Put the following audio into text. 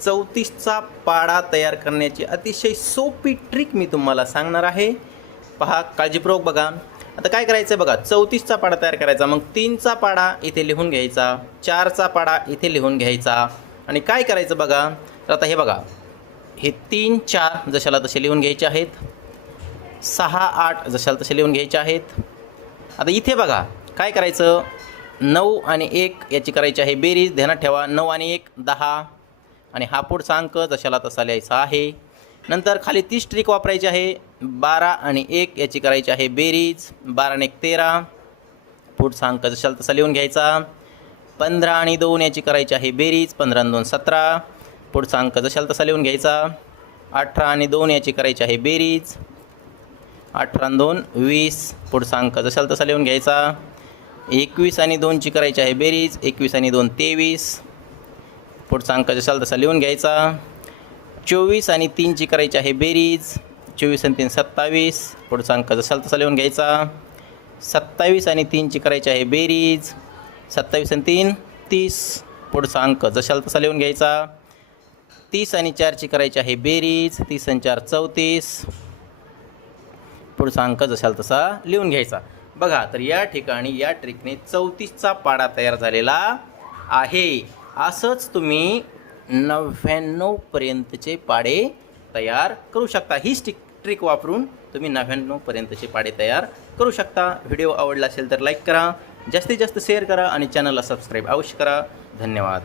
चौतीसचा पाडा तयार करण्याची अतिशय सोपी ट्रिक मी तुम्हाला सांगणार आहे. पहा काळजीपूर्वक बघा. आता काय करायचं आहे बघा? चौतीसचा पाडा तयार करायचा मग तीनचा पाडा इथे लिहून घ्यायचा चारचा पाडा इथे लिहून घ्यायचा. आणि काय करायचं बघा? तर आता हे बघा. हे तीन चार जशाला तसे लिहून घ्यायचे आहेत. सहा आठ जशाला तसे लिहून घ्यायचे आहेत. आता इथे बघा काय करायचं? नऊ आणि एक याची करायची आहे बेरीज. ध्यानात ठेवा. नऊ आणि एक दहा. आणि हा पुढचा अंक जशाला तसा लिहायचा आहे. नंतर खाली तीस ट्रिक वापरायची आहे. बारा आणि एक याची करायची आहे बेरीज. बारा आणि एक तेरा. पुढचा अंक जशाला तसा लिहून घ्यायचा. पंधरा आणि दोन याची करायची आहे बेरीज. पंधरा आणि दोन सतरा. पुढचा अंक जशाला तसा लिहून घ्यायचा. अठरा आणि दोन याची करायची आहे बेरीज. अठरा आणि दोन वीस. पुढचा अंक जशाला तसा लिहून घ्यायचा. एकवीस आणि दोनची करायची आहे बेरीज. एकवीस आणि दोन तेवीस. पुढचा अंक जसाल तसा लिहून घ्यायचा. चोवीस आणि तीनची करायची आहे बेरीज. चोवीस आणि तीन सत्तावीस. पुढचा अंक जसाल तसा लिहून घ्यायचा. सत्तावीस आणि तीनची करायची आहे बेरीज. सत्तावीस आणि तीन तीस. पुढचा अंक जशाल तसा लिहून घ्यायचा. तीस आणि चारची करायची आहे बेरीज. तीस आणि चार चौतीस. पुढचा अंक जशाल तसा लिहून घ्यायचा. बघा तर या ठिकाणी या ट्रिकने चौतीसचा पाडा तयार झालेला आहे. असंच तुम्ही नव्याण्णवपर्यंतचे पाडे तयार करू शकता. ही स्टिक ट्रिक वापरून तुम्ही नव्याण्णवपर्यंतचे पाडे तयार करू शकता. व्हिडिओ आवडला असेल तर लाईक करा. जास्तीत जास्त शेअर करा आणि चॅनलला सबस्क्राईब अवश्य करा. धन्यवाद.